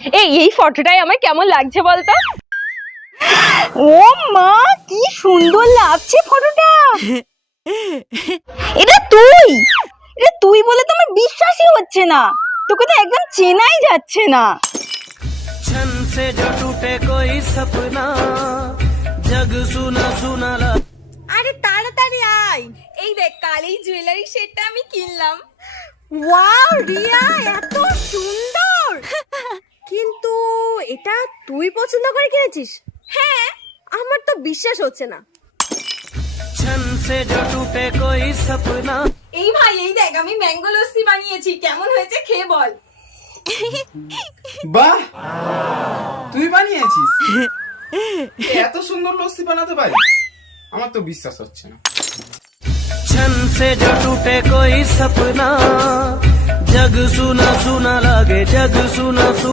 এই ফটোটাই আমার কেমন লাগছে বলতো? ও মা, কি সুন্দর লাগছে ফটোটা। এটা তুই বলে তো আমার বিশ্বাসই হচ্ছে না। তোকে তো একদম চেনাই যাচ্ছে না। छन से जो टूटे कोई सपना जग सुना सुना আরে তাড়াতাড়ি আয়। এই দেখ, কাল এই জুয়েলারি সেটটা আমি কিনলাম। ওয়াও রিয়া, এত সুন্দর। কিন্তু এটা তুই পছন্দ করে কিনেছিস? হ্যাঁ। আমার তো বিশ্বাস হচ্ছে না। छन से जो टूटे कोई सपना। এই ভাই, এই দেখ আমি ম্যাঙ্গো লস্যি বানিয়েছি, কেমন হয়েছে খেয়ে বল। বাহ, তুই বানিয়েছিস? এত সুন্দর লস্যি বানাতে পারিস? আমার তো বিশ্বাস হচ্ছে না। छन से जो टूटे कोई सपना जग सुना सुना लगे जग सुना